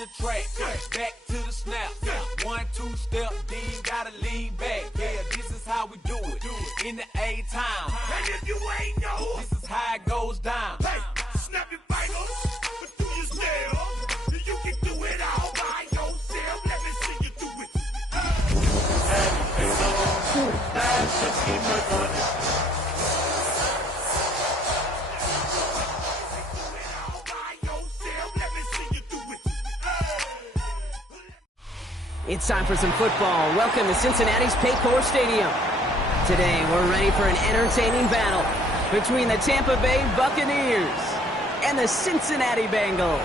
the track, back to the snap. 1, 2 step, then you gotta lean back. Yeah, this is how we do it in the A-Town. And if you ain't know, This is how it goes down. hey, snap your fingers, but do your step. You can do it all by yourself. Let me see you do it. It's time for some football. Welcome to Cincinnati's Paycor Stadium. Today, we're ready for an entertaining battle between the Tampa Bay Buccaneers and the Cincinnati Bengals.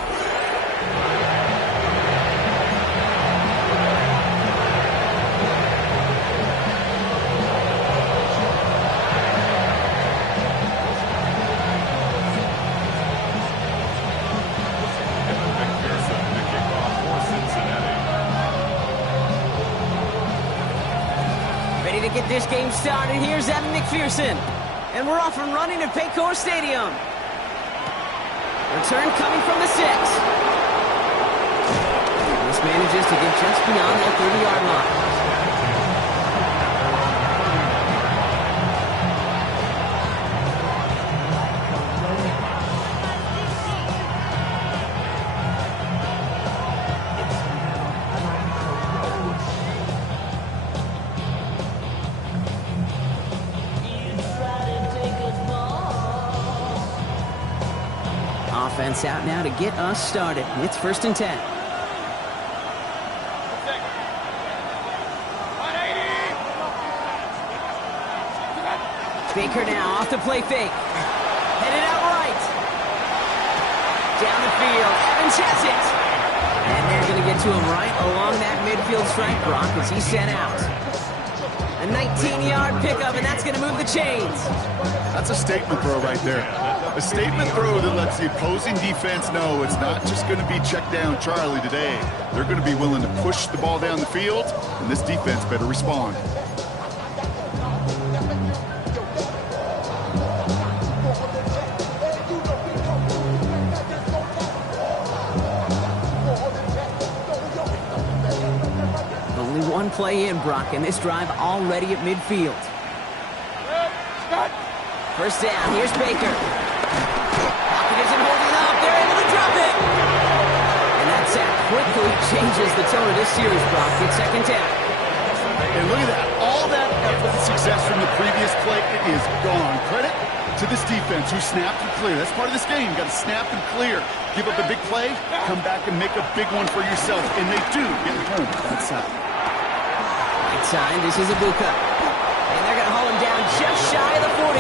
Ready to get this game started. Here's Evan McPherson. And we're off and running at Paycor Stadium. Return coming from the 6. This manages to get just beyond that 30-yard line. Offense out now to get us started. It's 1st and 10. Baker now off the play fake. Headed out right. Down the field. Evans has it. And they're going to get to him right along that midfield stripe, Brock, as he's sent out. A 19-yard pickup, and that's going to move the chains. That's a statement throw right there. A statement throw that lets the opposing defense know it's not just going to be check down Charlie today. They're going to be willing to push the ball down the field, and this defense better respond. Only one play in, Brock, and this drive already at midfield. First down, here's Baker. Pocket isn't holding up. They're able to drop it. And that sack quickly changes the tone of this series, Brock. It's 2nd down. And look at that. All that effort and success from the previous play, it is gone. Credit to this defense who snapped and clear. That's part of this game. You got to snap and clear. Give up a big play, come back and make a big one for yourself. And they do get home that side. Right side, this is Ibuka. And they're going to haul him down just shy of the 40.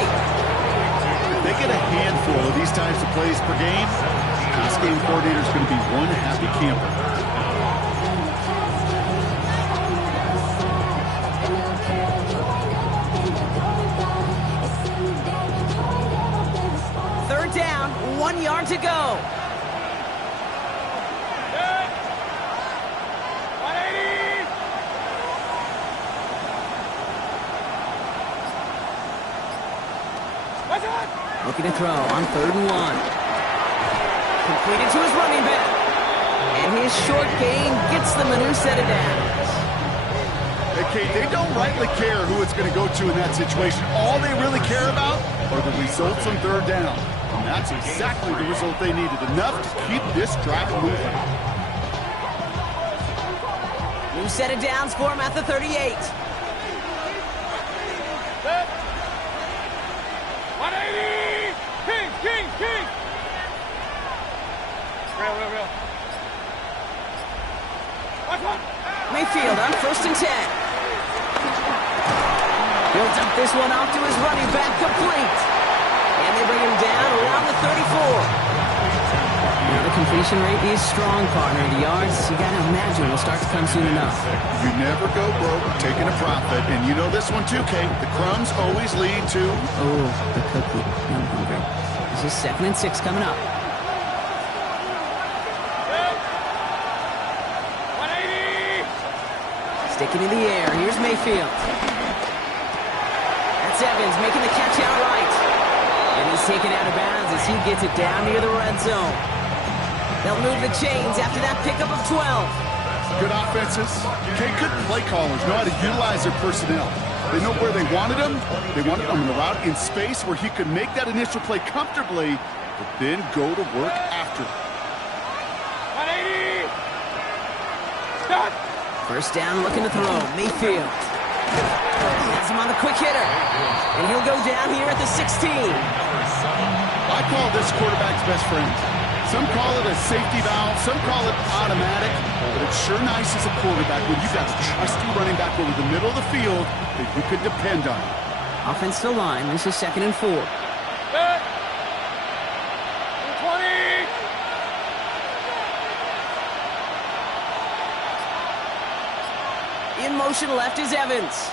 They get a handful of these types of plays per game. This game coordinator is going to be one happy camper. Third down, 1 yard to go. Looking to throw on 3rd and 1. Completed to his running back. And his short gain gets them a new set of downs. Okay, they don't rightly care who it's going to go to in that situation. All they really care about are the results on 3rd down. And that's exactly the result they needed. Enough to keep this drive moving. New set of downs for him at the 38. 180! King! Real. Mayfield on 1st and 10. He'll dump this one off to his running back, complete. And they bring him down around the 34. Now the completion rate is strong, partner. The yards, you got to imagine, will start to come soon enough. You never go broke taking a profit. And you know this one too, Kate. The crumbs always lead to... Oh, the cookie. I'm hungry. This is 2nd and 6 coming up. 180! Sticking in the air. Here's Mayfield. That's Evans making the catch out right. And he's taken out of bounds as he gets it down near the red zone. They'll move the chains after that pickup of 12. Good offenses. Okay, good play callers know how to utilize their personnel. They know where they wanted him. They wanted him in the route in space where he could make that initial play comfortably, but then go to work after. 180! Start! First down, looking to throw. Mayfield. Has him on the quick hitter. And he'll go down here at the 16. I call this quarterback's best friend. Some call it a safety valve, some call it automatic, but it's sure nice as a quarterback when you've got a trusty running back over the middle of the field that you can depend on. Offensive line, this is 2nd and 4. Set! 20! In motion left is Evans.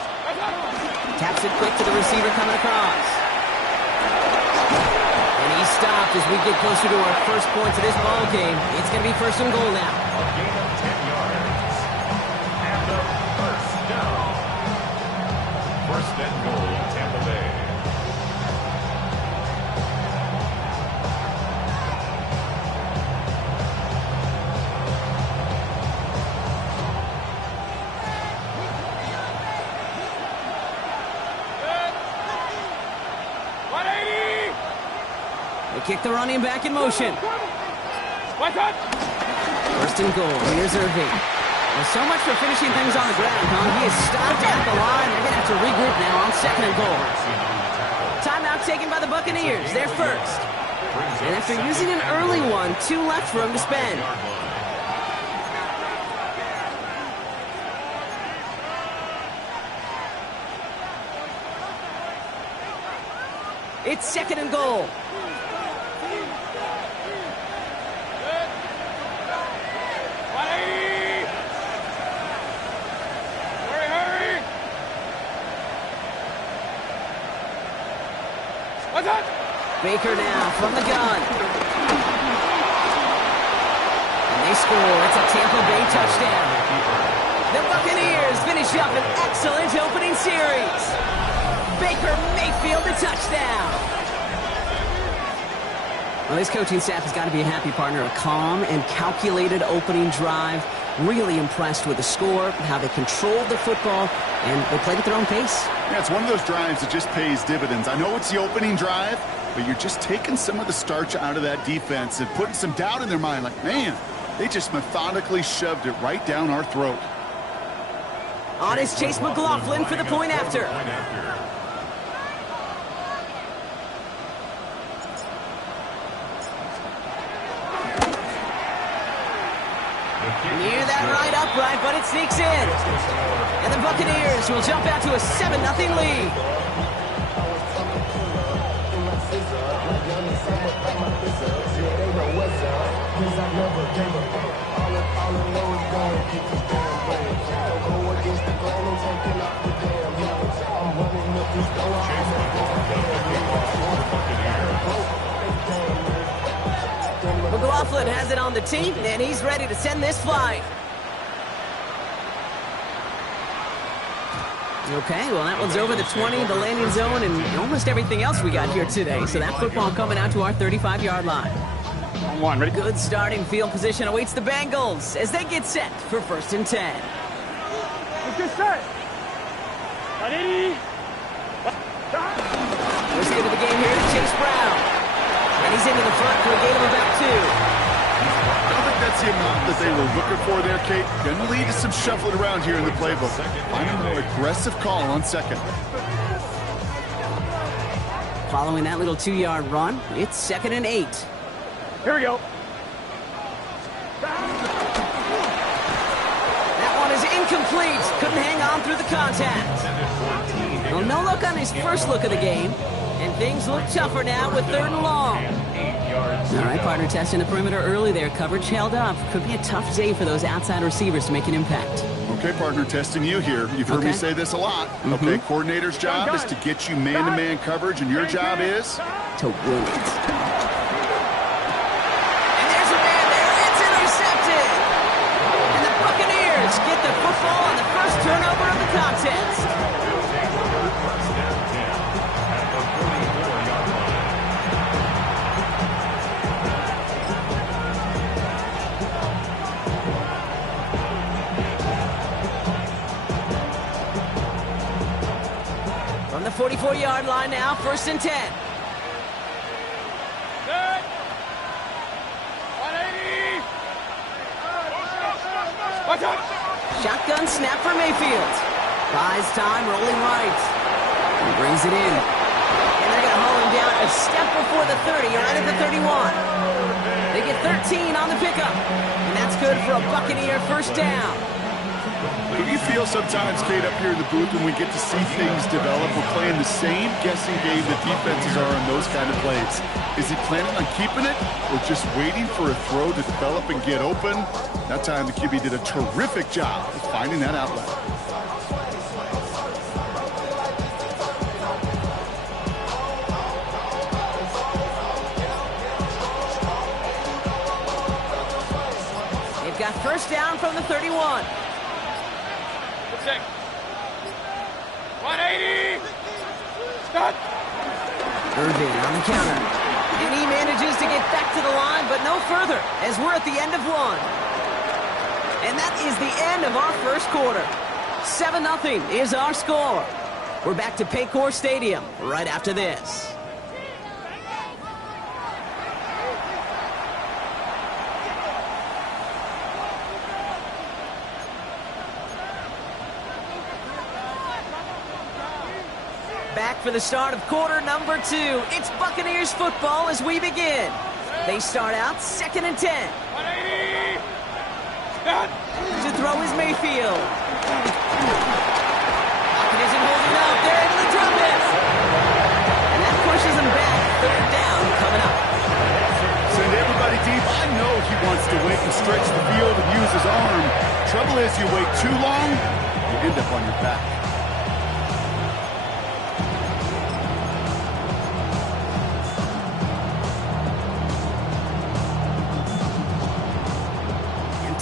Taps it quick to the receiver coming across. And he's stopped as we get closer to our first points of this ball game. It's going to be 1st and goal now. A gain of 10 yards. And a first down. 1st and goal, Tampa Bay. They kick the running back in motion. What's up? 1st and goal. Here's Irving. Well, so much for finishing things on the ground, huh? He is stopped at the line. They're going to have to regroup now on 2nd and goal. Timeout taken by the Buccaneers. They're first. And after using an early one, 2 left for him to spend. It's 2nd and goal. Baker now from the gun. And they score. It's a Tampa Bay touchdown. The Buccaneers finish up an excellent opening series. Baker Mayfield a touchdown. Well, this coaching staff has got to be a happy partner. A calm and calculated opening drive. Really impressed with the score, how they controlled the football, and they played at their own pace. Yeah, it's one of those drives that just pays dividends. I know it's the opening drive, but you're just taking some of the starch out of that defense and putting some doubt in their mind. Like, man, they just methodically shoved it right down our throat. On is Chase McLaughlin for the point after. Near that right upright, but it sneaks in. And the Buccaneers will jump out to a 7-0 lead. McLaughlin has it on the tee, and he's ready to send this flying. Okay, well, that one's over the 20, the landing zone, and almost everything else we got here today. So that football coming out to our 35-yard line. On one, ready? Good starting field position awaits the Bengals as they get set for 1st and 10. Let's get set. 180. Let's get to the game here to Chase Brown. And he's into the front for a gain of about 2. I don't think that's the amount that they were looking for there, Kate. Going to lead to some shuffling around here in the playbook. Find a more aggressive call on 2nd. Following that little 2-yard run, it's 2nd and 8. Here we go. That one is incomplete. Couldn't hang on through the contact. Well, no look on his first look of the game. And things look tougher now with 3rd and long. All right, partner, testing the perimeter early there. Coverage held up. Could be a tough day for those outside receivers to make an impact. Okay, partner, testing you here. You've heard me say this a lot. Okay, coordinator's job is to get you man-to-man coverage, and your job is? To win it. And there's a man there. It's intercepted. And the Buccaneers get the football on the first turnover of the contest. From the 44-yard line now, 1st and 10. Good. 180. Watch out. Shotgun snap for Mayfield. Buys time, rolling right. He brings it in. And they're going to haul him down a step before the 30, right at the 31. They get 13 on the pickup. And that's good for a Buccaneer 1st down. Do you feel sometimes, Kate, up here in the booth when we get to see things develop, we're playing the same guessing game that defenses are on those kind of plays? Is he planning on keeping it or just waiting for a throw to develop and get open? That time the QB did a terrific job of finding that outlet. They've got 1st down from the 31. 180. Stop. Irving on the counter. And he manages to get back to the line, but no further, as we're at the end of 1. And that is the end of our 1st quarter. 7-0 is our score. We're back to Paycor Stadium right after this. Back for the start of quarter number 2. It's Buccaneers football as we begin. They start out 2nd and 10. 180. Stop. To throw is Mayfield. Pocket isn't holding up. They're able to drop it. And that pushes them back. 3rd down coming up. Send everybody deep. I know he wants to wait and stretch the field and use his arm. Trouble is, you wait too long, you end up on your back.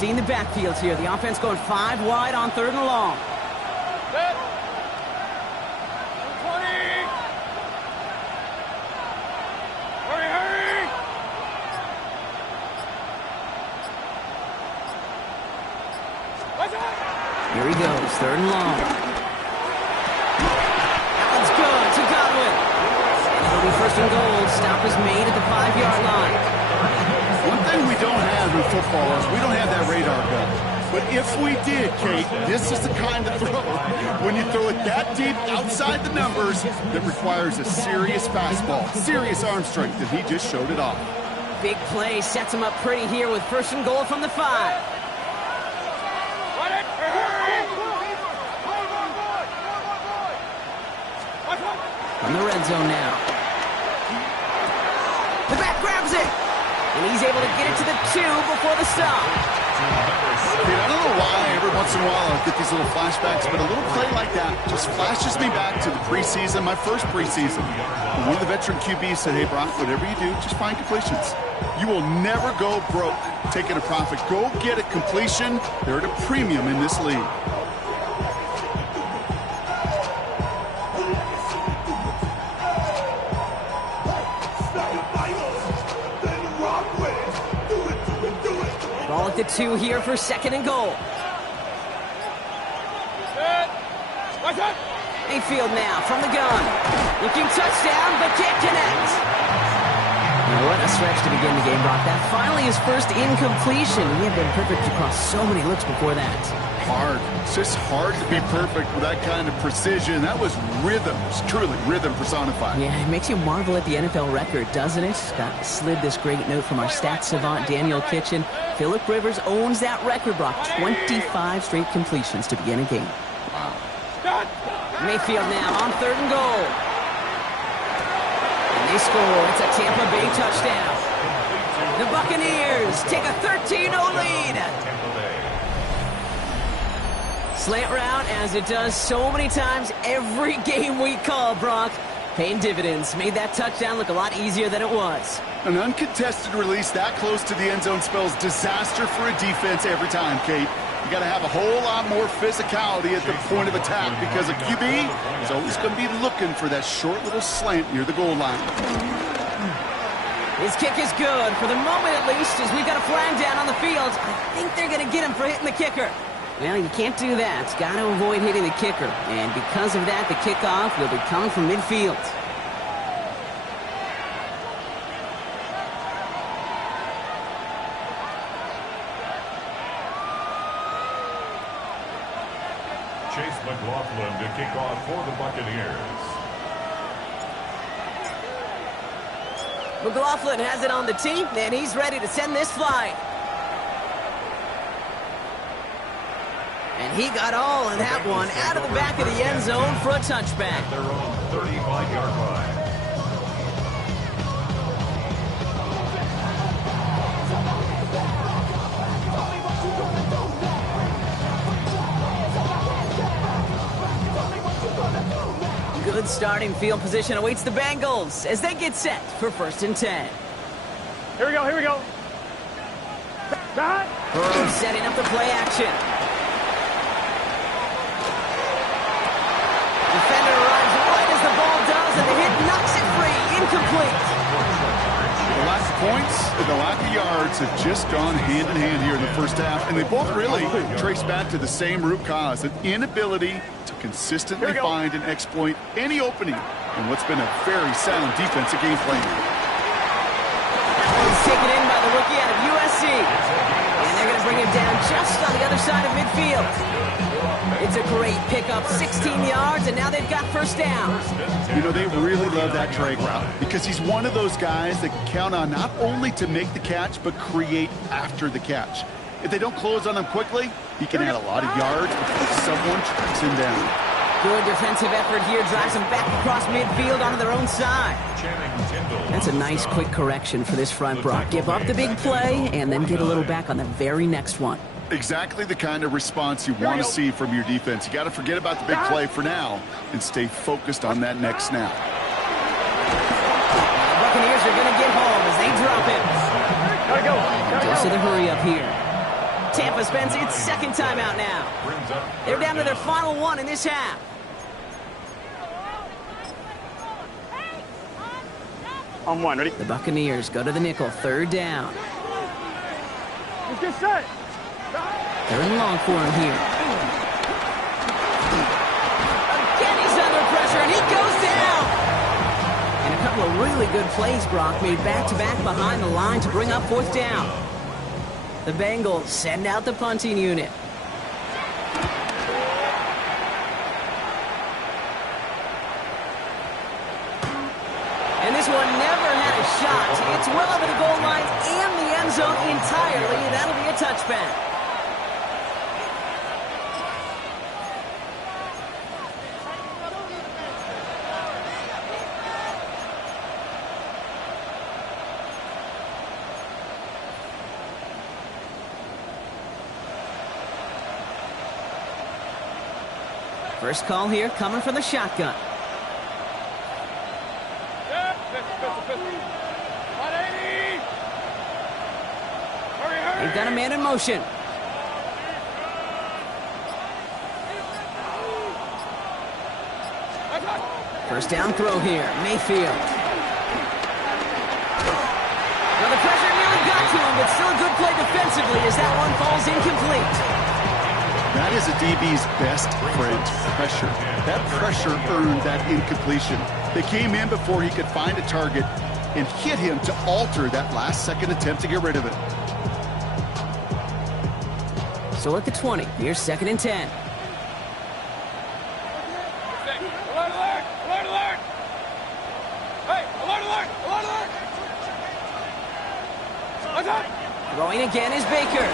In the backfield here. The offense going 5 wide on 3rd and long. Good. 20. Hurry, hurry. Watch out. Here he goes. 3rd and long. That one's good to Godwin. And it'll be 1st and goal. Stop is made at the 5-yard line. One thing we don't have in football is we don't have that radar gun. But if we did, Kate, this is the kind of throw, when you throw it that deep outside the numbers, that requires a serious fastball, serious arm strength, and he just showed it off. Big play sets him up pretty here with 1st and goal from the 5. From the red zone now. The back grabs it. And he's able to get it to the 2 before the stop. Dude, I don't know why every once in a while I get these little flashbacks, but a little play like that just flashes me back to the preseason, my first preseason. And one of the veteran QBs said, hey, Brock, whatever you do, just find completions. You will never go broke taking a profit. Go get a completion. They're at a premium in this league. Ball at the 2 here for 2nd and goal. Mayfield now from the gun. Looking touchdown, but can't connect. Now what a stretch to begin the game, Brock. That finally his first incompletion. He had been perfect across so many looks before that. Hard. It's just hard to be perfect with that kind of precision. That was rhythm. It's truly rhythm personified. Yeah, it makes you marvel at the NFL record, doesn't it? Got slid this great note from our stats savant, Daniel Kitchen. Phillip Rivers owns that record, Brock. 25 straight completions to begin a game. Wow. Mayfield now on 3rd and goal. And they score. It's a Tampa Bay touchdown. The Buccaneers take a 13-0 lead. Slant route, as it does so many times every game we call, Brock. Paying dividends. Made that touchdown look a lot easier than it was. An uncontested release that close to the end zone spells disaster for a defense every time, Kate. You got to have a whole lot more physicality at the point of attack because a QB is always going to be looking for that short little slant near the goal line. His kick is good, for the moment at least, as we've got a flag down on the field. I think they're going to get him for hitting the kicker. Well, you can't do that. Got to avoid hitting the kicker. And because of that, the kickoff will be coming from midfield. Chase McLaughlin to kick off for the Buccaneers. McLaughlin has it on the tee, and he's ready to send this flying. And he got all in that one out of the back of the end zone for a touchback. Their own 35-yard line. Good starting field position awaits the Bengals as they get set for 1st and 10. Here we go, here we go. Burrow setting up the play action. Defender runs right as the ball does, and the hit knocks it free. Incomplete. The lack of points and the lack of yards have just gone hand in hand here in the first half, and they both really trace back to the same root cause, an inability to consistently find and exploit any opening in what's been a very sound defensive game plan. He's taken in by the rookie out of USC, and they're going to bring him down just on the other side of midfield. It's a great pickup, 16 yards, and now they've got 1st down. You know, they really love that drag route because he's one of those guys that can count on not only to make the catch, but create after the catch. If they don't close on him quickly, he can add a lot of yards before someone tracks him down. Good defensive effort here, drives them back across midfield onto their own side. That's a nice quick correction for this front, Brock. Give up the big play and then get a little back on the very next one. Exactly the kind of response you want to see from your defense. You got to forget about the big play for now and stay focused on that next snap. The Buccaneers are going to get home as they drop him. Gotta go. Goes to the hurry up here. Tampa spends its 2nd timeout now. They're down to their final one in this half. On one, ready? The Buccaneers go to the nickel, 3rd down. Let's get set. They're in long for him here. Again, he's under pressure, and he goes down. And a couple of really good plays, Brock, made back-to-back behind the line to bring up 4th down. The Bengals send out the punting unit. And this one never had a shot. It's well over the goal line and the end zone entirely. That'll be a touchback. First call here coming from the shotgun. They've got a man in motion. First down throw here, Mayfield. Well, the pressure nearly got to him, but still a good play defensively as that one falls incomplete. That is a DB's best friend, pressure. That pressure earned that incompletion. They came in before he could find a target and hit him to alter that last-second attempt to get rid of it. So at the 20, here's 2nd and 10. Alert, alert! Alert, alert! Hey, alert, alert! Alert, alert! What's up? Throwing again is Baker.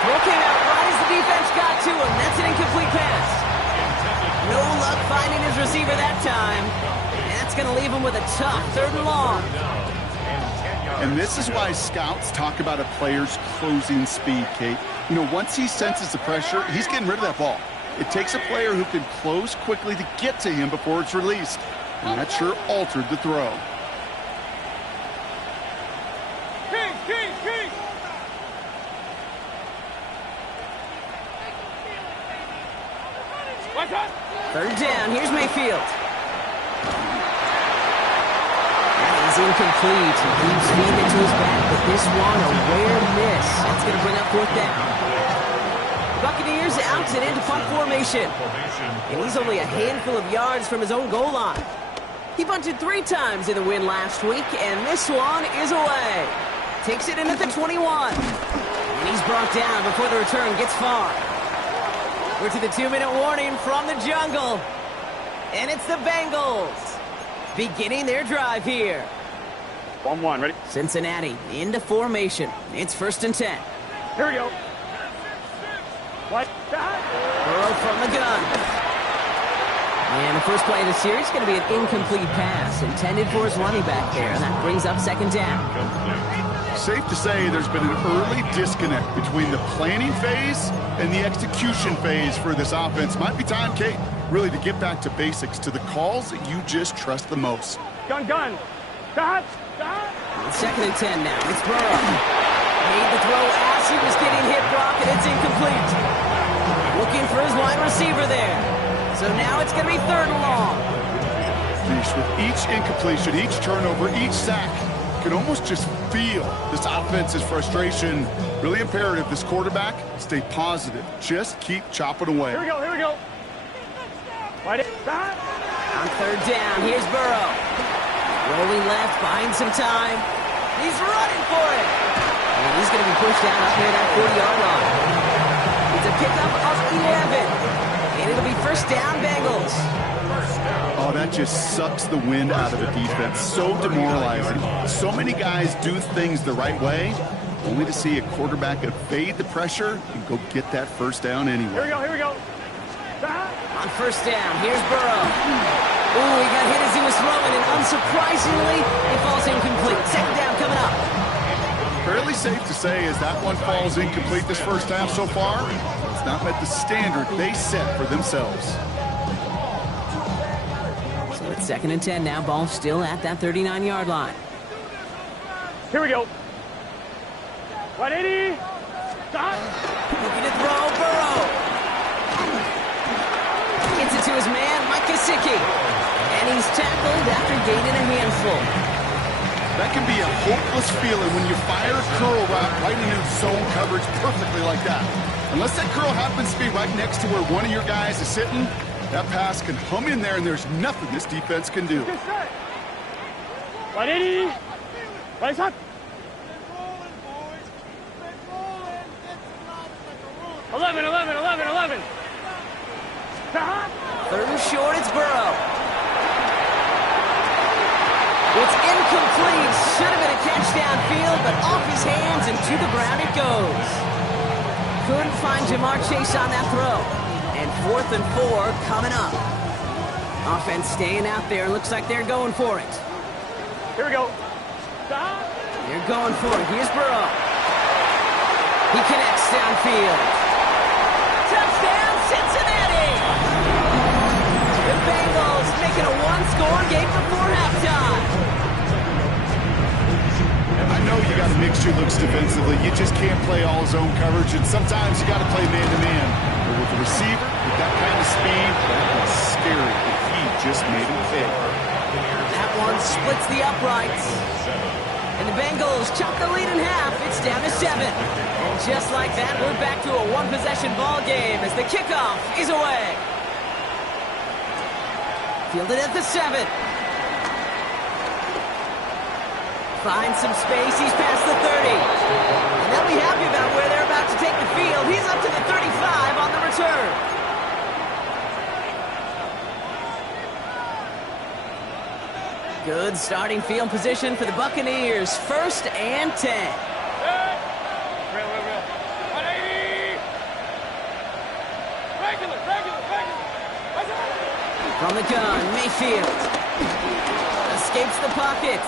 Throw came out right as the defense got to him. That's an incomplete pass. No luck finding his receiver that time. And that's going to leave him with a tough 3rd and long. And this is why scouts talk about a player's closing speed, Kate. You know, once he senses the pressure, he's getting rid of that ball. It takes a player who can close quickly to get to him before it's released. And that sure altered the throw. What's up? 3rd down, here's Mayfield. That is incomplete. He keeps feeding it to his back, but this one, a rare miss. That's going to bring up fourth down. Buccaneers out and into punt formation. And he's only a handful of yards from his own goal line. He punted 3 times in the win last week, and this one is away. Takes it in at the 21. And he's brought down before the return gets far. We're to the 2-minute warning from the jungle. And it's the Bengals beginning their drive here. 1-1, ready? Cincinnati into formation. It's 1st and 10. Here we go. What? Burrow from the gun. And the first play of the series is going to be an incomplete pass intended for his running back there. And that brings up 2nd down. Safe to say there's been an early disconnect between the planning phase and the execution phase for this offense. Might be time, Kate, really to get back to basics, to the calls that you just trust the most. Gun. Dot. 2nd and 10 now. It's Burrow. Made the throw as he was getting hit, Brock, and it's incomplete. Looking for his wide receiver there. So now it's going to be 3rd and long. With each incompletion, each turnover, each sack, you can almost just feel this offense's frustration. Really imperative, this quarterback, stay positive. Just keep chopping away. Here we go. Right. Dot. On 3rd down, here's Burrow. Rolling left, buying some time. He's running for it. And he's going to be pushed out up near that 40-yard line. It's a pickup of 11. And it'll be 1st down, Bengals. Oh, that just sucks the wind out of the defense. So demoralizing. So many guys do things the right way, only to see a quarterback evade the pressure and go get that 1st down anyway. Here we go. On 1st down, here's Burrow. Ooh, he got hit as he was throwing, and unsurprisingly, it falls incomplete. 2nd down coming up. Fairly safe to say as that one falls incomplete this 1st half so far, it's not met the standard they set for themselves. So it's 2nd and 10 now. Ball still at that 39-yard line. Here we go. 180. Dot. Looking to throw, Burrow. Gets it to his man, Mike Gesicki. And he's tackled after gaining a handful. That can be a hopeless feeling when you fire a curl route right into zone coverage perfectly like that. Unless that curl happens to be right next to where one of your guys is sitting, that pass can hum in there and there's nothing this defense can do. 180. Right shot. 11. 3rd and short, it's Burrow. It's incomplete. Should have been a catch downfield, but off his hands and to the ground it goes. Couldn't find Jamar Chase on that throw. And 4th and 4 coming up. Offense staying out there. Looks like they're going for it. Here we go. They're going for it. Here's Burrow. He connects downfield. Touchdown, Cincinnati! The Bengals making a one-score game before halftime. I know you got to mix your looks defensively. You just can't play all zone coverage, and sometimes you got to play man-to-man. But with the receiver, with that kind of speed, that was scary. But he just made him pay. That one splits the uprights. And the Bengals chop the lead in half. It's down to 7. And just like that, we're back to a one-possession ball game as the kickoff is away. Fielded at the 7. Finds some space. He's past the 30. And they'll be happy about where they're about to take the field. He's up to the 35 on the return. Good starting field position for the Buccaneers. 1st and 10. Real. 180. Regular. From the gun, Mayfield. Escapes the pocket.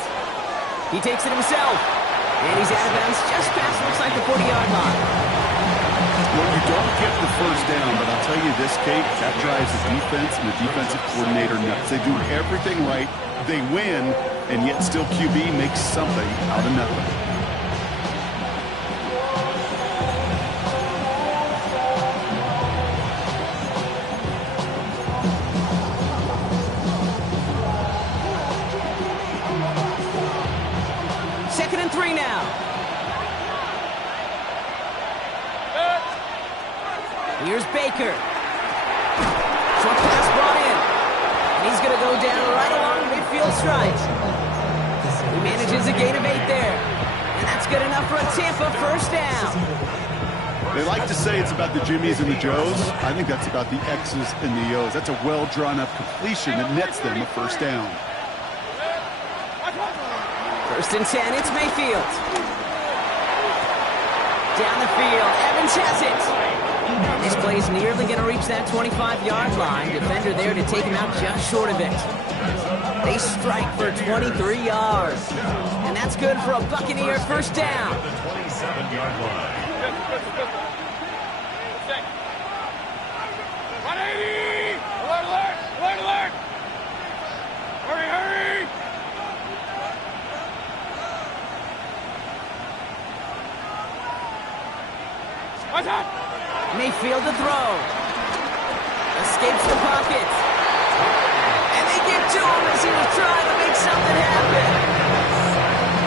He takes it himself. And he's out of bounds just past, looks like, the 40-yard line. Well, you don't get the 1st down, but I'll tell you this, Kate, that drives the defense and the defensive coordinator nuts. They do everything right. They win, and yet still QB makes something out of nothing. Here's Baker. Short pass brought in. And he's going to go down right along the midfield stripe. He manages a gain of 8 there. And that's good enough for a Tampa first down. They like to say it's about the Jimmies and the Joes. I think that's about the X's and the O's. That's a well-drawn-up completion that nets them a first down. First and 10, it's Mayfield. Down the field, Evans has it. This play's nearly going to reach that 25-yard line. Defender there to take him out just short of it. They strike for 23 yards. And that's good for a Buccaneer first down. 27-yard line. 180! Alert, alert! Alert, alert! Hurry, hurry! What's up? Mayfield to throw. Escapes the pocket. And they get to him as he was trying to make something happen.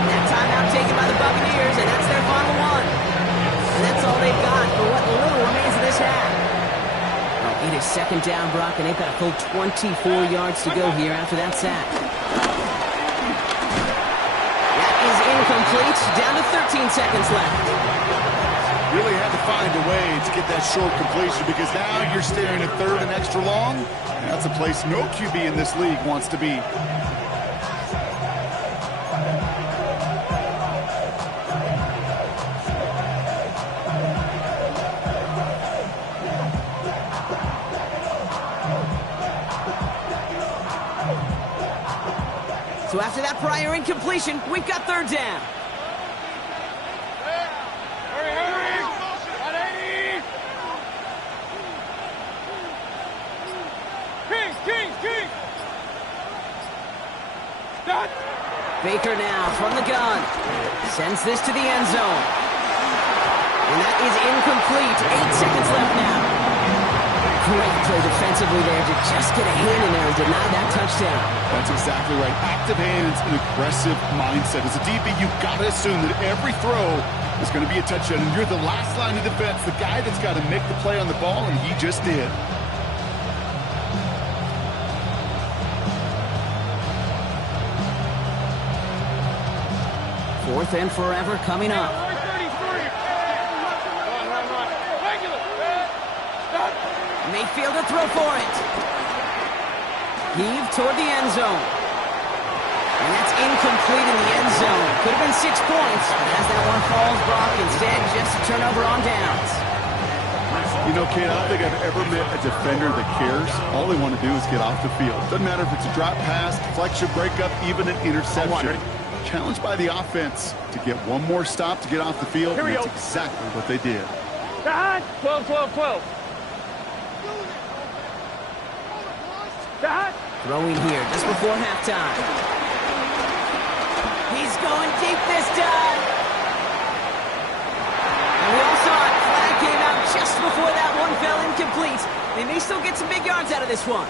That timeout taken by the Buccaneers, and that's their final one. And that's all they've got for what little remains of this half. It is second down, Brock, and they've got a full 24 yards to go here after that sack. That is incomplete. Down to 13 seconds left. Really had to find a way to get that short completion because now you're staring at third and extra long. And that's a place no QB in this league wants to be. So after that prior incompletion, we've got third down. Hurry, hurry! 180! King! Done! Baker now from the gun. Sends this to the end zone. And that is incomplete. 8 seconds left now. Great play defensively there to just get a hand in there and deny that touchdown. That's exactly right. Active hands and aggressive mindset. As a DB, you've got to assume that every throw is going to be a touchdown. And you're the last line of defense, the guy that's got to make the play on the ball, and he just did. Fourth and forever coming up. Run. Regular. Done. Mayfield to throw for it. Heave toward the end zone. And that's incomplete in the end zone. Could have been 6 points, but as that one falls, Brock, instead just a turnover on downs. You know, Kate, I don't think I've ever met a defender that cares. All they want to do is get off the field. Doesn't matter if it's a drop pass, deflection, breakup, even an interception. Challenged by the offense to get one more stop to get off the field, and that's exactly what they did. 12. Throwing here just before halftime. He's going deep this time. And we all saw it. Flag came out just before that one fell incomplete. They may still get some big yards out of this one.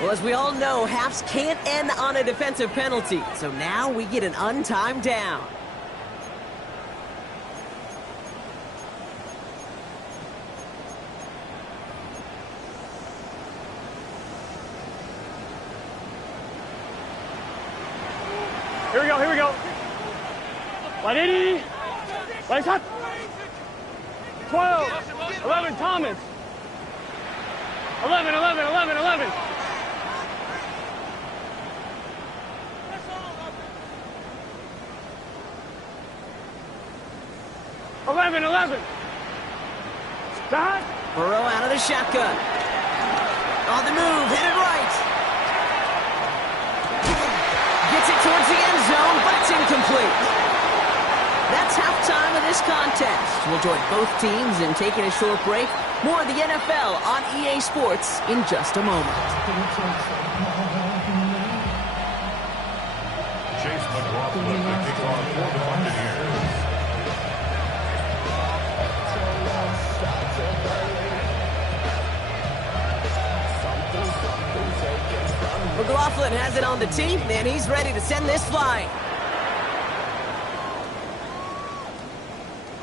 Well, as we all know, halves can't end on a defensive penalty. So now we get an untimed down. Here we go. 180. Lights up. 12. 11, Thomas. 11. 11. Stop. Burrow out of the shotgun. On the move, headed right. Gets it towards the end zone, but it's incomplete. That's halftime of this contest. We'll join both teams in taking a short break. More of the NFL on EA Sports in just a moment. Chase McLaughlin to kick off for the Buccaneers. McLaughlin has it on the tee, and he's ready to send this flying.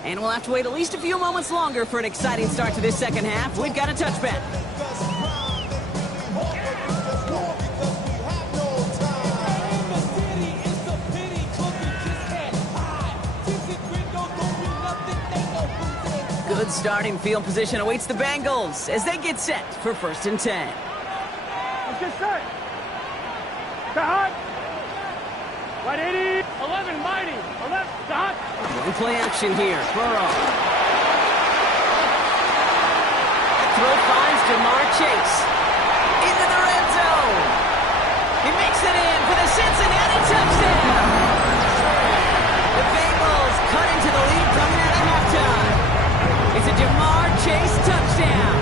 And we'll have to wait at least a few moments longer for an exciting start to this second half. We've got a touchback. Good starting field position awaits the Bengals as they get set for 1st and 10. Let's get set. Stop. 180. 11, mighty. 11, stop. One play action here. Burrow. Throw finds Jamar Chase. Into the red zone. He makes it in for the Cincinnati touchdown. The Bengals cut into the lead coming out of halftime. It's a Jamar Chase touchdown.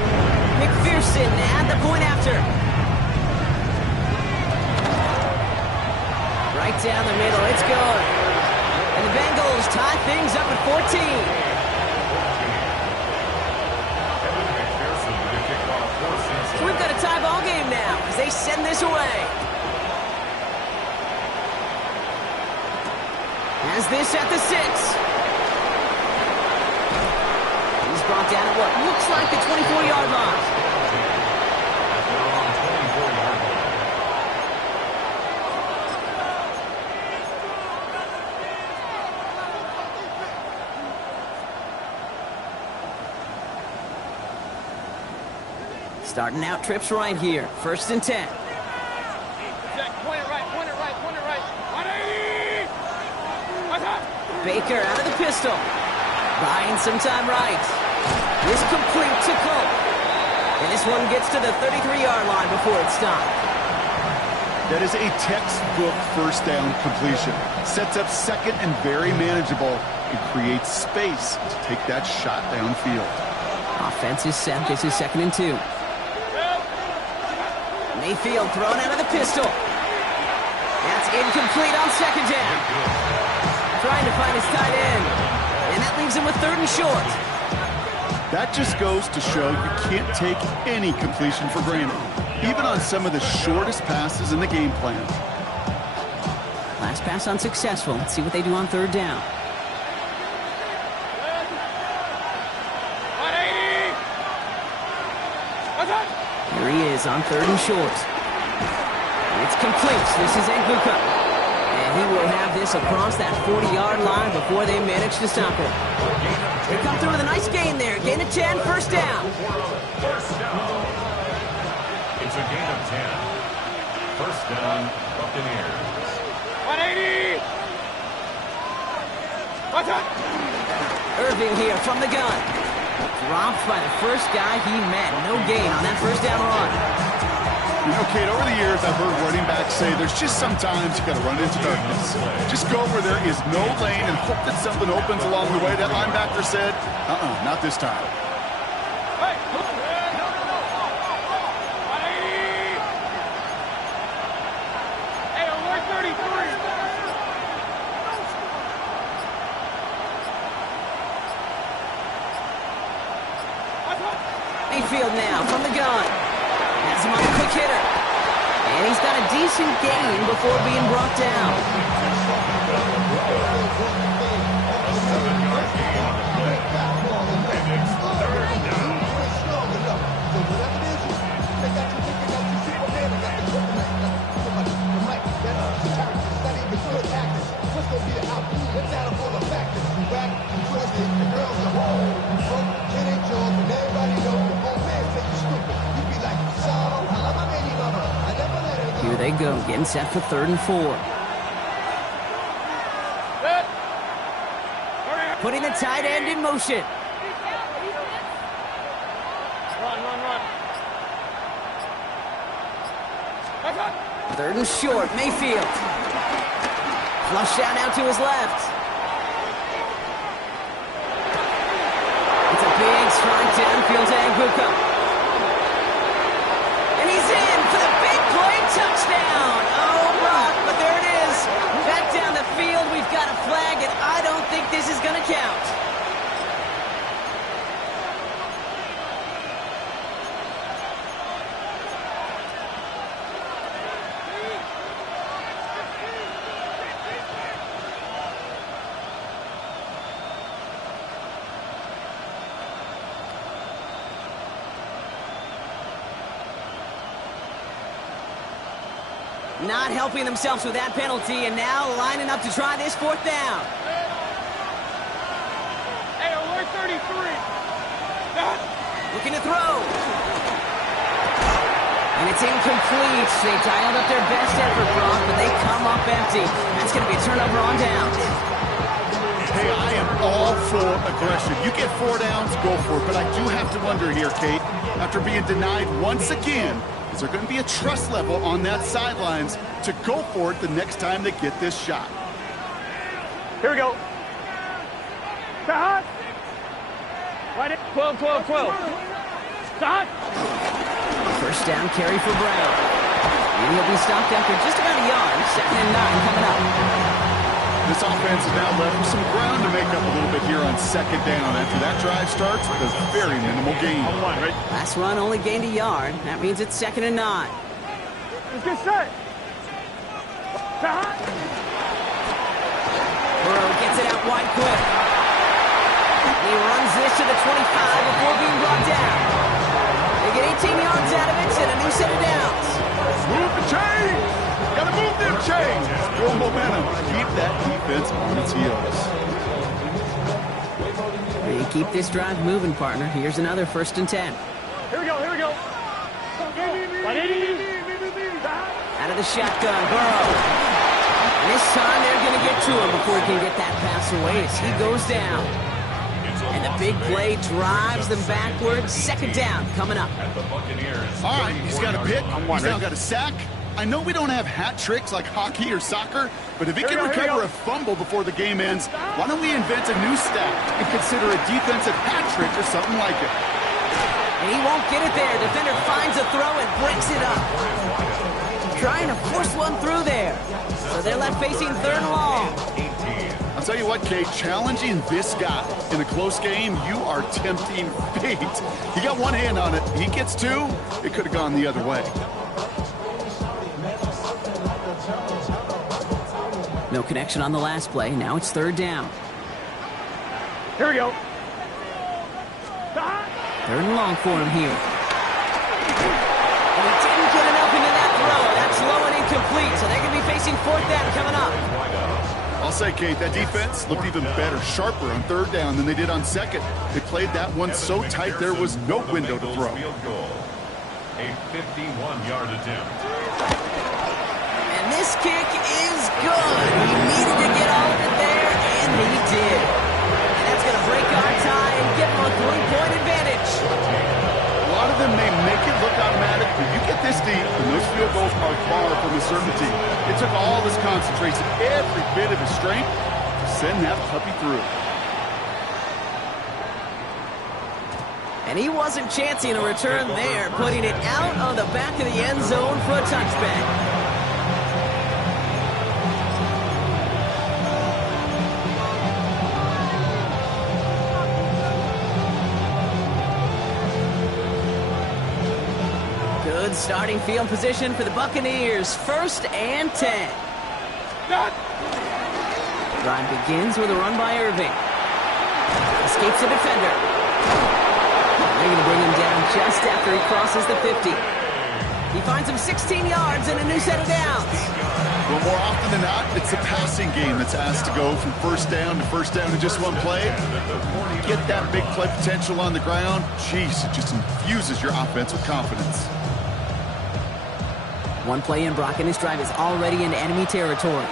McPherson at the point after. Right down the middle. It's good. And the Bengals tie things up at 14. So we've got a tie ball game now as they send this away. Has this at the 6. He's brought down at what looks like the 24-yard line. Starting out trips right here. 1st and 10. Check, point it right, point it right, point it right. 180! What's up? Baker out of the pistol. Buying some time right. This complete to Cole. And this one gets to the 33-yard line before it's stopped. That is a textbook 1st down completion. Sets up 2nd and very manageable and creates space to take that shot downfield. Offense is set. This is 2nd and 2. Mayfield thrown out of the pistol. That's incomplete on 2nd down. Trying to find his tight end. And that leaves him with 3rd and short. That just goes to show you can't take any completion for granted, even on some of the shortest passes in the game plan. Last pass unsuccessful. Let's see what they do on 3rd down. 180! What's up? Here he is on 3rd and short. It's complete. This is Nguka. And he will have this across that 40-yard line before they manage to stop it. They come through with a nice gain there. Gain of 10, 1st down. First down. It's a gain of 10. 1st down, Buccaneers. 180! What's up? Irving here from the gun. Dropped by the first guy he met. No gain on that 1st down run. You know, Kate, over the years, I've heard running backs say there's just sometimes you got to run into darkness. Just go where there is no lane and hope that something opens along the way. That linebacker said, not this time. Hey! No. 180! Hey, alert 33! Mayfield now from the gun. Has him on a quick hitter. And he's got a decent gain before being brought down. Here they go, getting set for 3rd and 4. Putting the tight end in motion. Run. 3rd and short, Mayfield. Flushed out now to his left. It's a big strike downfield to Nguka. And he's in for the big play touchdown. Oh, Brock, but there it is. Back down the field, we've got a flag, and I don't think this is going to count. Not helping themselves with that penalty, and now lining up to try this 4th down. Hey, alert 33. Stop. Looking to throw. And it's incomplete. They dialed up their best effort, Brock, but they come up empty. That's going to be a turnover on downs. Hey, I am all for aggression. You get 4 downs, go for it. But I do have to wonder here, Kate, after being denied once again, is there going to be a trust level on that sidelines to go for it the next time they get this shot? Here we go. Stop. Right at 12, 12, 12. Stop. First down carry for Brown. And he'll be stopped after just about a yard. 2nd and 9 coming up. This offense is now left with some ground to make up a little bit here on 2nd down. After that drive starts with a very minimal gain. Last run only gained a yard. That means it's 2nd and 9. Let's get set. Stop. Burrow gets it out wide quick. He runs this to the 25 before being brought down. They get 18 yards out of it and a new set of downs. Move the chains! Gotta move them chains! Build momentum. Keep that defense on its heels. They keep this drive moving, partner. Here's another 1st and 10. Here we go, here we go. Out of the shotgun, Burrow. And this time they're going to get to him before he can get that pass away as he goes down. And the big play drives them backwards. 2nd down coming up. All right, he's got a pick. He's now got a sack. I know we don't have hat tricks like hockey or soccer, but if he can recover a fumble before the game ends, why don't we invent a new stat and consider a defensive hat trick or something like it? And he won't get it there. Defender finds a throw and breaks it up. Trying to force one through there. So they're left facing 3rd and long. I'll tell you what, Kate, challenging this guy in a close game, you are tempting fate. He got one hand on it. He gets 2. It could have gone the other way. No connection on the last play. Now it's 3rd down. Here we go. 3rd and long for him here. And he didn't get enough into that throw. That's low and incomplete, so they're going to be facing 4th down coming up. I'll say, Kate, that defense looked even better, sharper on 3rd down than they did on 2nd. They played that one so tight there was no window to throw. A 51-yard attempt. And this kick is good. He needed to get all of it there, and he did. And that's going to break our tie and give him a 3-point advantage. A lot of them may make it look automatic, but you get this deep, and those field goals are far from a certainty. It took all his concentration, every bit of his strength, to send that puppy through. And he wasn't chancing a return there, putting it out of the back of the end zone for a touchback. Good starting field position for the Buccaneers. 1st and 10. Drive begins with a run by Irving. Escapes the defender. They're going to bring him down just after he crosses the 50. He finds him 16 yards and a new set of downs. Well, more often than not, it's the passing game that's asked to go from 1st down to 1st down in just one play. Get that big play potential on the ground. Jeez, it just infuses your offense with confidence. One play in, Brock, and this drive is already into enemy territory.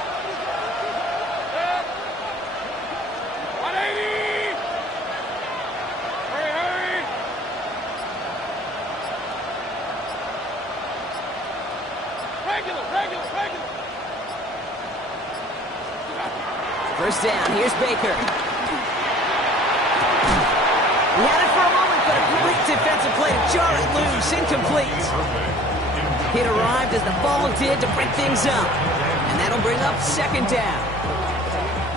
First down, here's Baker. He had it for a moment, but a great defensive play to jar it loose, incomplete. It arrived as the ball did to break things up, and that'll bring up 2nd down.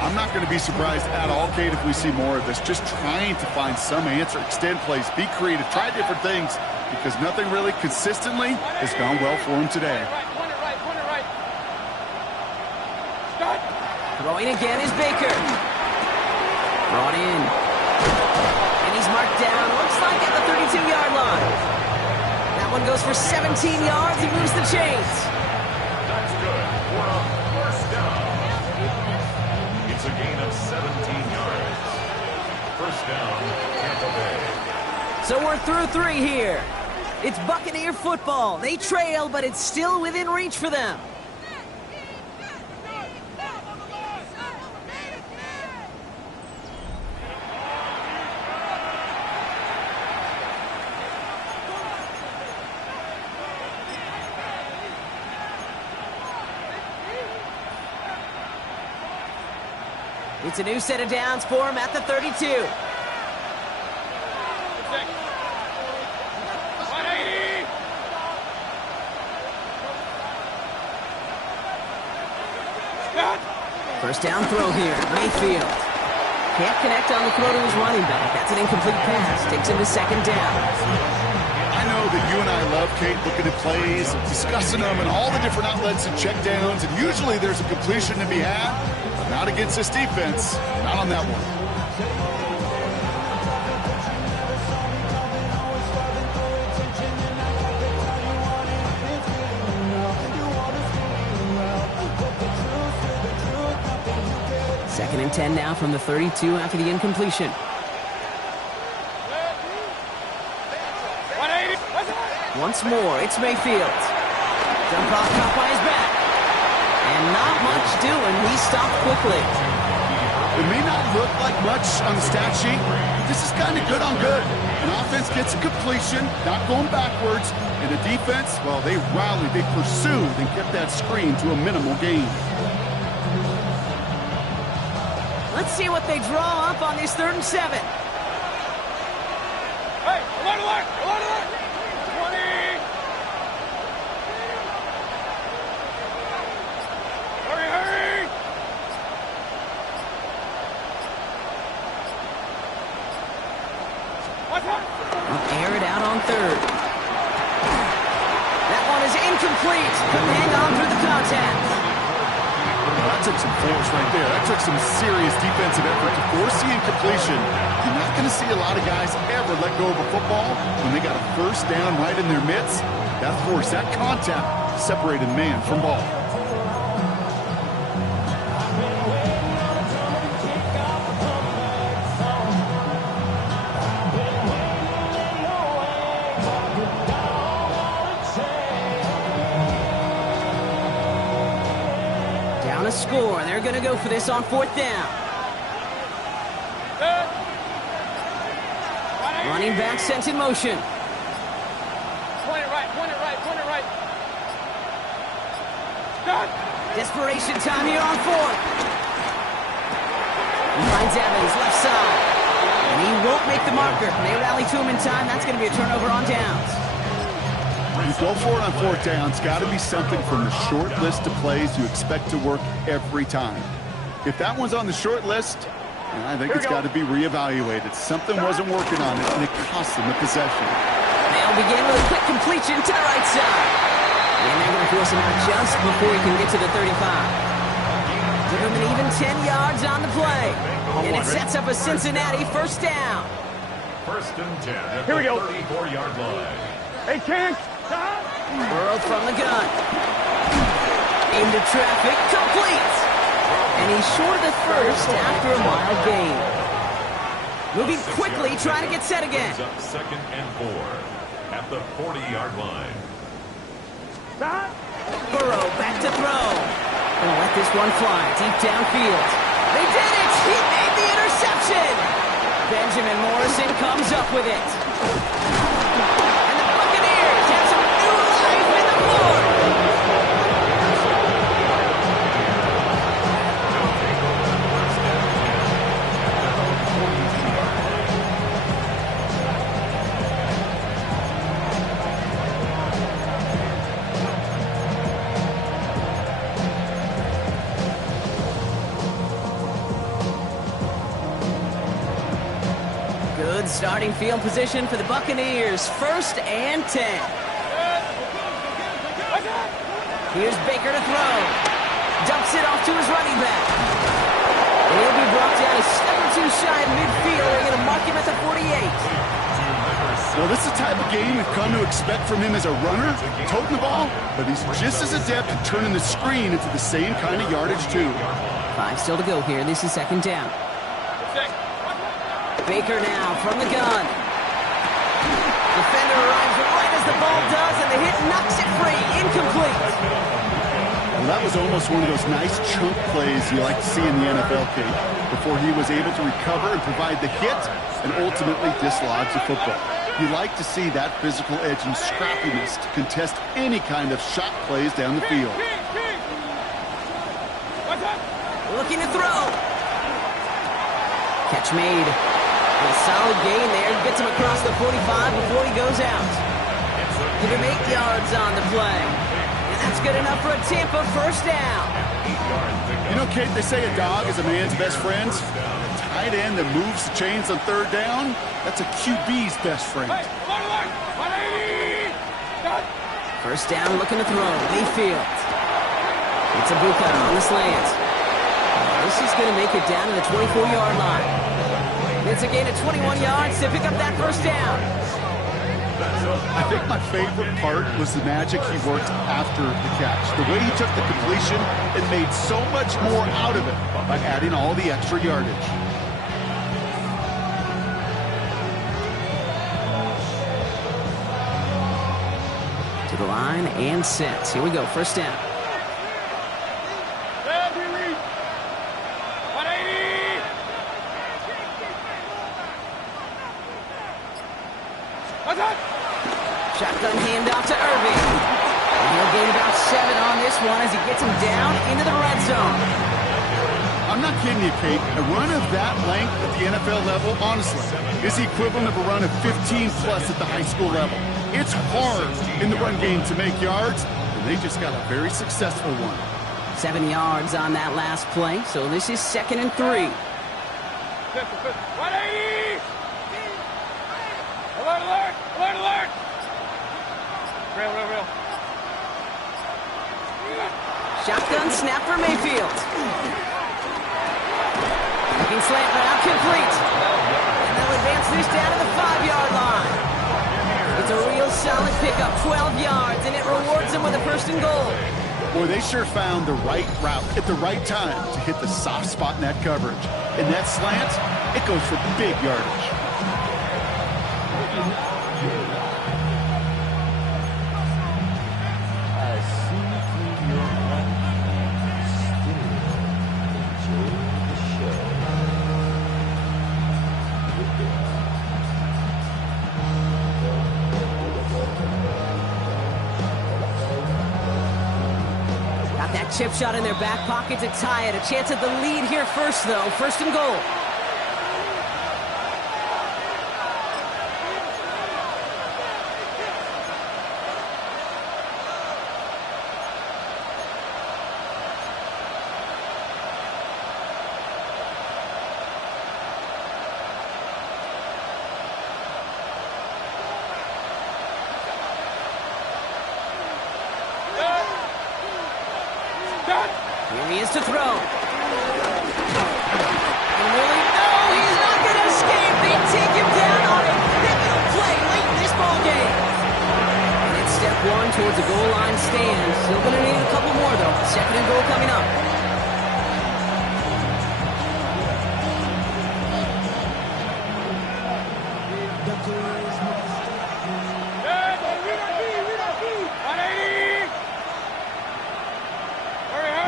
I'm not going to be surprised at all, Kate, if we see more of this. Just trying to find some answer, extend plays, be creative, try different things, because nothing really consistently has gone well for him today. Throwing again is Baker. Brought in. And he's marked down, looks like at the 32-yard line. That one goes for 17 yards. He moves the chains. good for a first down. It's a gain of 17 yards. First down, Tampa Bay. So we're through 3 here. It's Buccaneer football. They trail, but it's still within reach for them. It's a new set of downs for him at the 32. 180. First down throw here, Mayfield. Can't connect on the throw to his running back. That's an incomplete pass. Takes him to second down. I know that you and I love, Kate, looking at plays, discussing them, and all the different outlets and checkdowns, and usually there's a completion to be had, but not against this defense. Not on that one. Second and 10 now from the 32 after the incompletion. 180. Once more, it's Mayfield. Dump off caught by his back. And not much doing. He stopped quickly. It may not look like much on the stat sheet, but this is kind of good on good. An offense gets a completion, not going backwards, and the defense, well, they rallied, they pursued, and kept that screen to a minimal gain. Let's see what they draw up on this 3rd and 7. Hey, alert, alert, alert, alert. 20. Hurry, hurry. What's up? Air it out on 3rd. That one is incomplete. Couldn't hang on through the contact. Well, that took some force right there. That took some serious defensive effort to force the incompletion. You're not going to see a lot of guys ever let go of a football when they got a first down right in their midst. That force, that contact, separated man from ball. A score. They're going to go for this on 4th down. Running back sent in motion. Point it right, point it right, point it right. Done. Desperation time here on 4th. He finds Evans left side. And he won't make the marker. They rally to him in time. That's going to be a turnover on downs. You go for it on 4th down. It's got to be something from the short list of plays you expect to work every time. If that one's on the short list, I think it's got to be reevaluated. Something wasn't working on it, and it cost them the possession. They'll begin with a quick completion to the right side. And they're going to force him out just before he can get to the 35. Give him an even 10 yards on the play. And it sets up a Cincinnati first down. First and 10 at Here we the go. 34-yard line. Hey, Chance. Burrow from the gun. Into traffic, complete. And he's short of the first after a mild gain. Moving quickly, trying to get set again. Brings up second and 4 at the 40-yard line. Burrow back to throw. Gonna let this one fly deep downfield. They did it! He made the interception! Benjamin Morrison comes up with it. And the Buccaneers have some new life in the floor. Good starting field position for the Buccaneers. First and 10. Here's Baker to throw. Dumps it off to his running back. And he'll be brought down a step or two shy of midfield. They're going to mark him at the 48. Well, this is the type of game we've come to expect from him as a runner, toting the ball, but he's just as adept at turning the screen into the same kind of yardage, too. 5 still to go here. This is second down. Baker now from the gun. Defender arrives right as the ball does, and the hit knocks it free. Incomplete. Well, that was almost one of those nice chunk plays you like to see in the NFL, Kate, before he was able to recover and provide the hit and ultimately dislodge the football. You like to see that physical edge and scrappiness to contest any kind of shot plays down the field. Looking to throw. Catch made. A solid gain there. Gets him across the 45 before he goes out. Give him 8 yards on the play. And that's good enough for a Tampa first down. You know, Kate, they say a dog is a man's best friend. A tight end that moves the chains on third down, that's a QB's best friend. First down, looking to throw. Mayfield. It's a Buka on the slant. This is going to make it down to the 24-yard line. It's a gain of 21 yards to pick up that first down. I think my favorite part was the magic he worked after the catch. The way he took the completion and made so much more out of it by adding all the extra yardage. To the line and set. Here we go, first down. Shotgun handoff to Irving. And he'll gain about 7 on this one as he gets him down into the red zone. I'm not kidding you, Kate. A run of that length at the NFL level, honestly, is the equivalent of a run of 15-plus at the high school level. It's hard in the run game to make yards, and they just got a very successful one. 7 yards on that last play, so this is 2nd and 3. 180! Alert, alert! Alert, alert! Real. Shotgun snap for Mayfield. Looking slant route complete. And they'll advance this down to the 5-yard line. It's a real solid pickup, 12 yards, and it rewards them with a first and goal. Boy, they sure found the right route at the right time to hit the soft spot in that coverage. And that slant, it goes for big yardage. Chip shot in their back pocket to tie it. A chance at the lead here first, though. First and goal. Here he is to throw. And really, no, he's not going to escape. They take him down on a pivotal play late in this ball game. And it's step 1 towards the goal line stand. Still going to need a couple more, though. 2nd and goal coming up.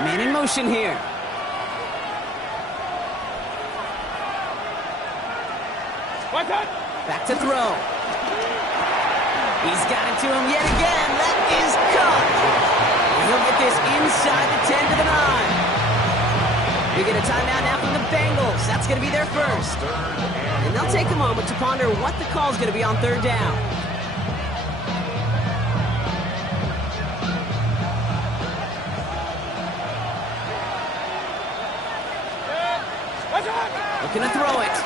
Man in motion here. Back to throw. He's got it to him yet again. That is caught. And he'll get this inside the 10 to the 9. We get a timeout now from the Bengals. That's going to be their first. And they'll take a moment to ponder what the call is going to be on third down. Looking to throw it.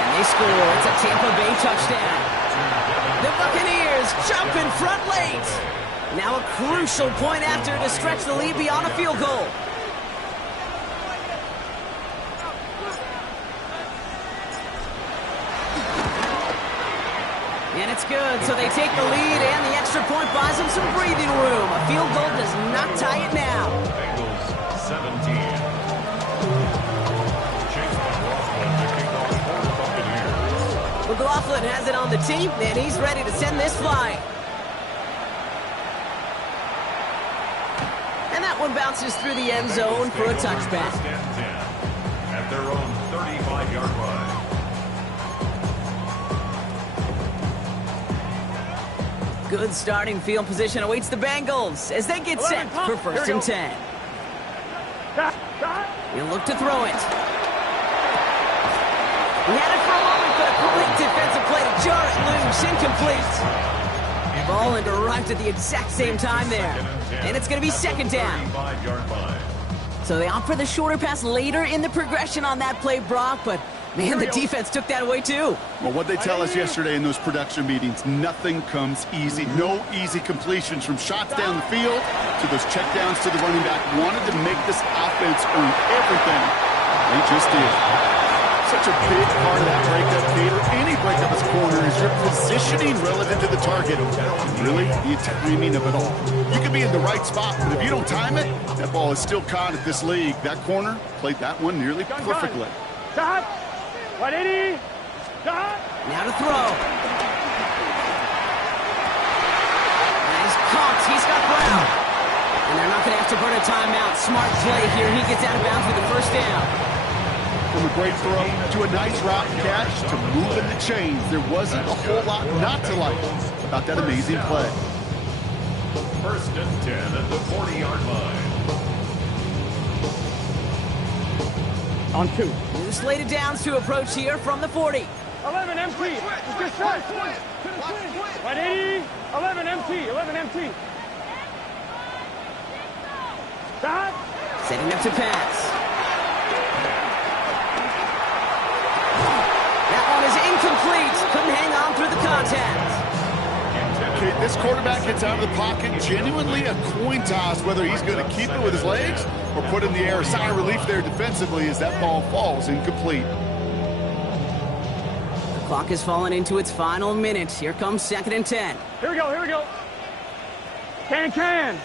And they score. It's a Tampa Bay touchdown. The Buccaneers jump in front late. Now a crucial point after to stretch the lead beyond a field goal. And it's good, so they take the lead, and the extra point buys them some breathing room. A field goal does not tie it now. Bengals 17. Chase McLaughlin to kick off for the Buccaneers. McLaughlin has it on the team, and he's ready to send this flying. And that one bounces through the end zone for a touchback. First and 10 at their own 35-yard line. Good starting field position awaits the Bengals as they get set for first and 10. He'll look to throw it. He had it for a moment, but a great defensive play to jar it loose, incomplete. Ball and arrived at the exact same time there. And it's going to be second down. 35-yard line. So they opt for the shorter pass later in the progression on that play, Brock, but man, the defense took that away too. Well, what they tell us yesterday in those production meetings, nothing comes easy. No easy completions from shots down the field to those checkdowns to the running back. Wanted to make this offense earn everything. They just did. Such a big part of that breakup, Gator. Any breakup as corner is your positioning relative to the target. Really, the timing of it all. You can be in the right spot, but if you don't time it, that ball is still caught at this league. That corner played that one nearly perfectly. Stop! 180! Stop! Now to throw. Nice caught. He's got Brown. And they're not going to have to burn a timeout. Smart play here. He gets out of bounds with the first down. From a great throw to a nice route catch to moving the chains, there wasn't a whole lot not to like about that amazing play. First and 10 at the 40-yard line. On 2. New slated downs to approach here from the 40. 11 MT. It's just shot. 180. 11 MT. 11 MT. Stop. Setting up to pass. That one is incomplete. Couldn't hang on through the contact. Okay, this quarterback gets out of the pocket, genuinely a coin toss whether he's going to keep it with his legs or put in the air. A sign of relief there defensively as that ball falls incomplete. The clock has fallen into its final minute. Here comes second and 10. Here we go. Here we go. Can. Stop.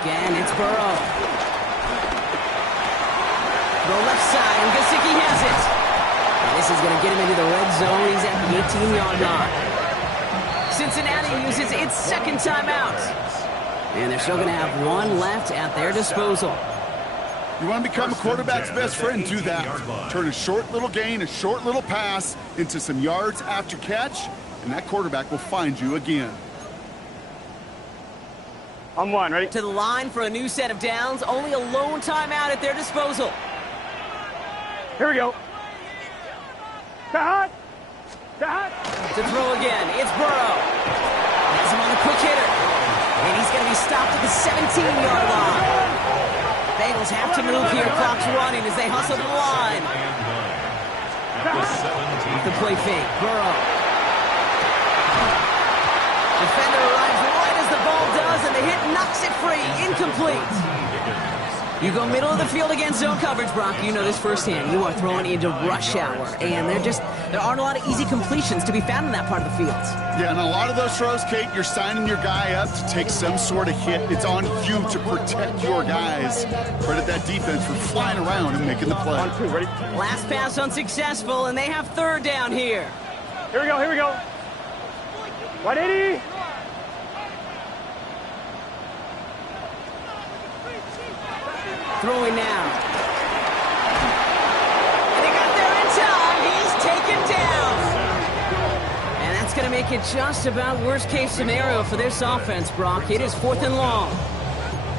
Again, it's Burrow. The left side, and Gesicki has it. And this is going to get him into the red zone. He's at the 18-yard line. Cincinnati uses its second timeout. And they're still going to have one left at their disposal. You want to become a quarterback's best friend, do that. Turn a short little gain, a short little pass into some yards after catch, and that quarterback will find you again. On 1, ready? To the line for a new set of downs. Only a lone timeout at their disposal. Here we go. Stop. To throw again, it's Burrow. Has him on the quick hitter. And he's going to be stopped at the 17-yard line. Bengals have to move here. Clock's running as they hustle to the line. The play fake. Burrow. Defender arrives right as the ball does, and the hit knocks it free. Incomplete. You go middle of the field against zone coverage, Brock. You know this firsthand. You are throwing into rush hour, and there aren't a lot of easy completions to be found in that part of the field. Yeah, and a lot of those throws, Kate, you're signing your guy up to take some sort of hit. It's on you to protect your guys. Credit that defense for flying around and making the play. On 2, ready? Last pass unsuccessful, and they have third down here. Here we go. 180. Throwing now. And they got there in time. He's taken down. And that's going to make it just about worst-case scenario for this offense, Brock. It is 4th and long.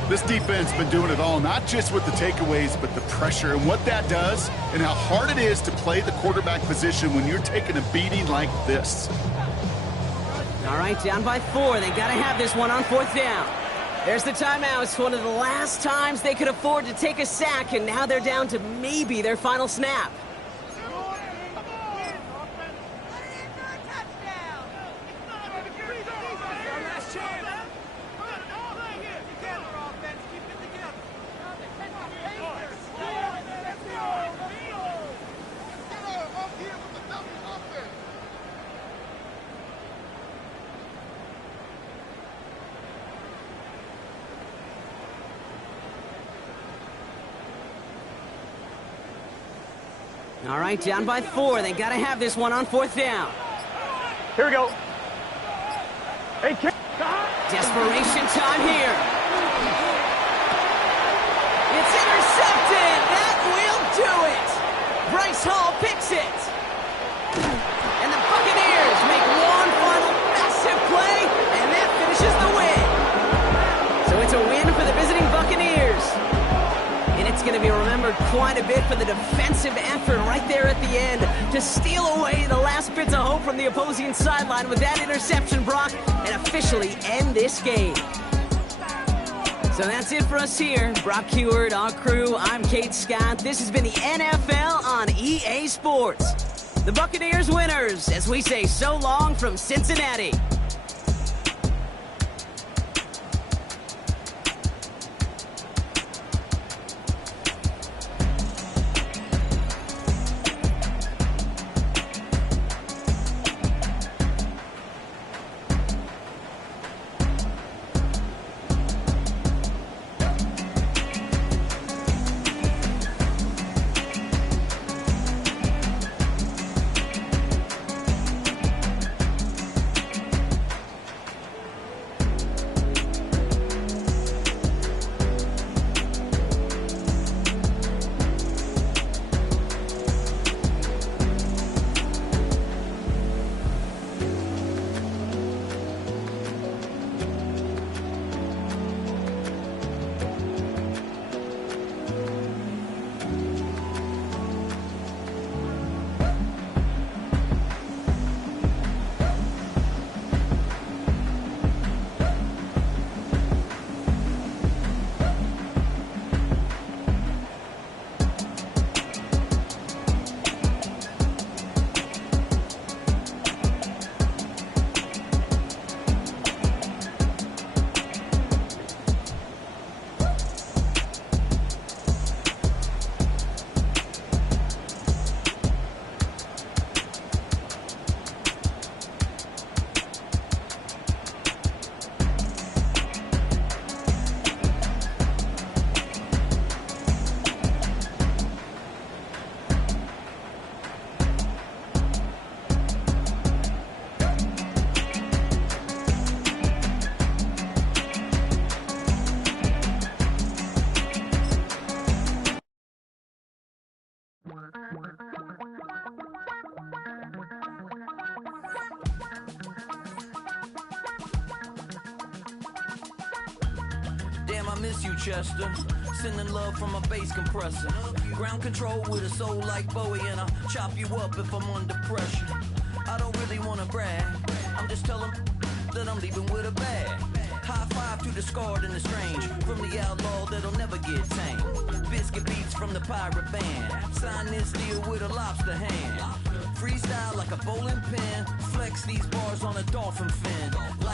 This defense has been doing it all, not just with the takeaways, but the pressure and what that does and how hard it is to play the quarterback position when you're taking a beating like this. All right, down by 4. They got to have this one on 4th down. There's the timeout. It's one of the last times they could afford to take a sack, and now they're down to maybe their final snap. All right, down by 4. They got to have this one on 4th down. Here we go. Hey, kid. Desperation time here. It's intercepted. That will do it. Bryce Hall picks it. And the Buccaneers make one final massive play, and that finishes the win. So it's a win for the visiting Buccaneers. And it's going to be remembered quite a bit for the defensive effort right there at the end to steal away the last bits of hope from the opposing sideline with that interception, Brock, and officially end this game. So that's it for us here. Brock Heward, our crew, I'm Kate Scott. This has been the NFL on EA Sports. The Buccaneers winners, as we say so long from Cincinnati. Damn, I miss you, Chester. Sending love from a bass compressor. Ground control with a soul like Bowie, and I'll chop you up if I'm under pressure. I don't really wanna brag. I'm just telling that I'm leaving with a bag. High five to the scarred and the strange. From the outlaw that'll never get tamed. Biscuit beats from the pirate band. Sign this deal with a lobster hand. Freestyle like a bowling pin. Flex these bars on a dolphin fin. Like